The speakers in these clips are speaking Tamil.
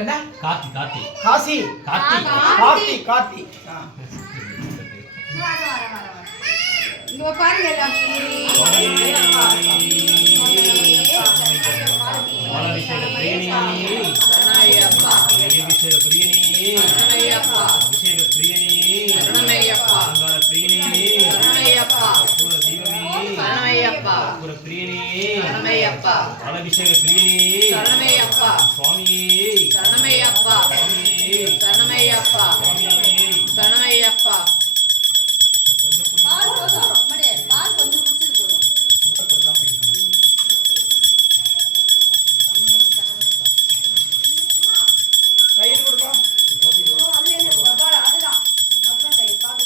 என்ன? கார்த்தி கார்த்தி காசி கார்த்தி கார்த்தி கார்த்தி. இங்க பாருங்க எல்லாம். அபிஷேக பிரியனி சரணமையப்பா. அபிஷேக பிரியனி சரணமையப்பா. அபிஷேக பிரியனி சரணமையப்பா. அலங்கார பிரியனி சரணமையப்பா. பூர தீபமே சரணமையப்பா. பூர பிரியனி சரணமையப்பா. அபிஷேக பிரியனி சரணமையப்பா. சுவாமியே சரணமையப்பா. சுவாமியே சரணமையப்பா. சுவாமியே சரணமையப்பா. பால் போதும் மடே பால் கொஞ்சம் குடிச்சிட்டு போதும். தயிர் கொடுப்பா. அதுதான் தயிர் பாத்து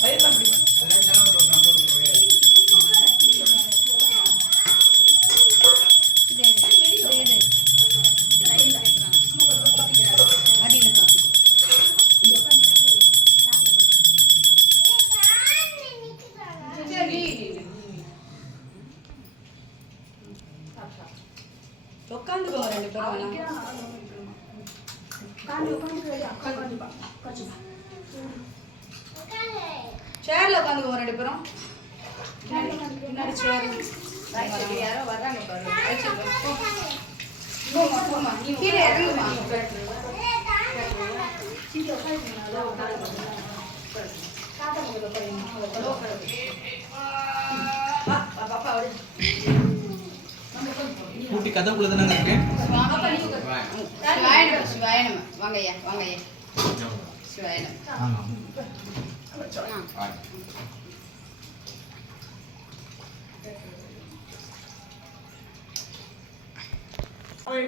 தயிர் தான் பிடிக்கும். உட்காந்துக்கோ ரெண்டு பேரும். சேர்ல உட்காந்துக்கோ ரெண்டு பேரும். பின்னாடி சேர். யாரோ வர்றாங்க பாரு. போமா நீ கீழே இறங்குமா. கூட்டி கதவுக்குள்ள தானே இருக்கேன். சிவாயனம் சிவாயனம். வாங்கய்யா வாங்கய்யா. சிவாயனம்.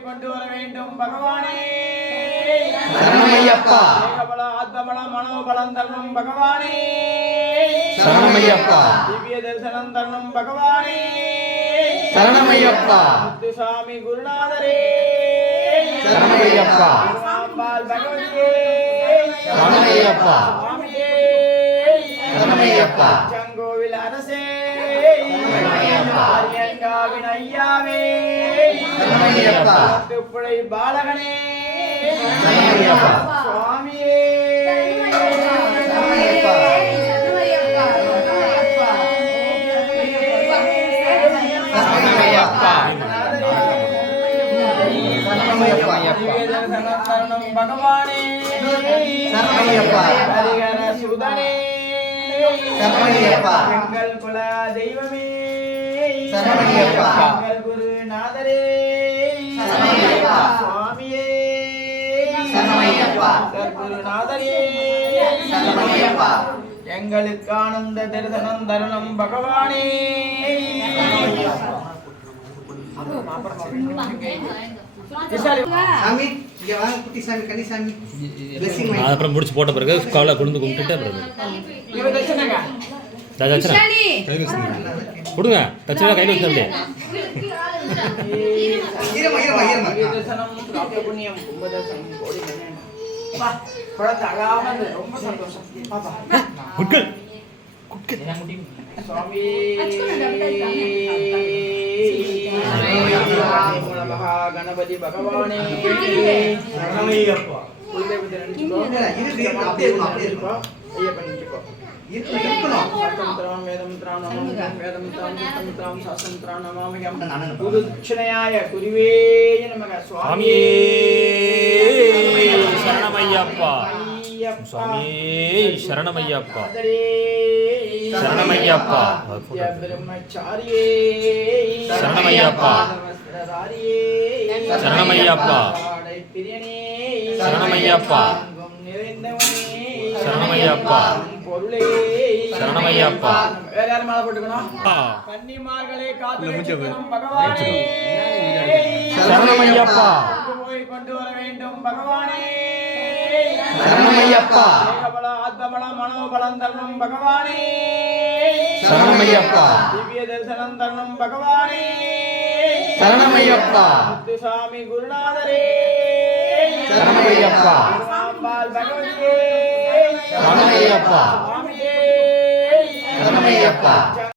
கொண்டு வர வேண்டும் பகவானே. சரணமையப்பா. தேகபல ஆத்மபல மனோபலம் தருணம் பகவானே. சரணமையப்பா. திவ்ய தரிசனம் தருணம் பகவானே. சரணமையப்பா. முத்துசாமி குருநாதரே. சரணமையப்பா. ராம்பால் பகவதியே. சரணமையப்பா. சுவாமியே. சரணமையப்பா. செங்கோவில் அரசே. சரணமையப்பா. அரியங்காவின் ஐயாவே. சரணமையப்பா. துப்புழை பாலகனே. சரணமையப்பா. சுவாமியே. சரணமையப்பா. சரணமையப்பா. சரணம் பகவானே. சரணமையப்பா. ஹரிஹர சுதனே. சரணமையப்பா. எங்கள் குல தெய்வமே. சரணமையப்பா. எங்கள் குருநாதரே. சரணமையப்பா. சுவாமியே. சரணமையப்பா. சத்குருநாதரே. சரணமையப்பா. எங்களுக்கு ஆனந்த தரிசனம் தருணம் பகவானே. சாமி இங்க வாங்க குட்டி சாமி கன்னி சாமி blessing அது அப்புறம் முடிச்சு போட்ட பிறகு காலை குளிந்து கும்பிட்டுட்டு அப்புறம் இவ தட்சணைங்க. தட்சணை கொடுங்க. தட்சணை கையில் வச்சு அப்படியே ஈரமா ஈரமா ஈரமா திவ்ய தரிசனம் பிராப்த புண்ணியம் கும்ப தரிசனம் கோடி நன்மை. பா குழந்தை அழகாக இருந்தது. ரொம்ப சந்தோஷம். பாப்பா குட்கள் சுவாமி மகா கணபதி பகவானே. சரணமையப்பா. குலதெய்வத்தை நினைச்சுக்கோ. அப்படியே இருக்கணும், அப்படியே இருக்கணும். ஐயப்பன் நினைச்சுக்கோ. இருக்கணும். சர்க்கந்திராம் வேதமித்ராம் நமாமிகம் வேதமித்ராம் சித்தமித்ராம் சாஸ்திரமித்ராம் நமாமிகம் குரு தட்சிணையாய குருவே நமக. சுவாமியே சரணமையப்பா. ஐயப்பா. சுவாமியே சரணமையப்பா. ஆதரே. சரணமையப்பா. பிரம்மச்சாரியே. சரணமையப்பா. வஸ்திரதாரியே. சரணமையப்பா. பிரியனே. சரணமையப்பா. நிறைந்தவனே. சரணமையப்பா. பொருளே. சரணமையப்பா. வேற யாரும் மாலை போட்டுக்கணும். ஆ. கன்னிமார்களை காத்து ரட்சிக்கணும் பகவானே. சரணமையப்பா. கொண்டு வர வேண்டும் பகவானே. சரணமையப்பா. தேகபல ஆத்மபல மனோபலம் தருணம் பகவானே சரணமையப்பா திவ்ய தரிசனம் தருணம் பகவானே சரணமையப்பா முத்துசாமி குருநாதரே சரணமையப்பா பால் பகவதியே சரணமையப்பா சுவாமியே சரணமையப்பா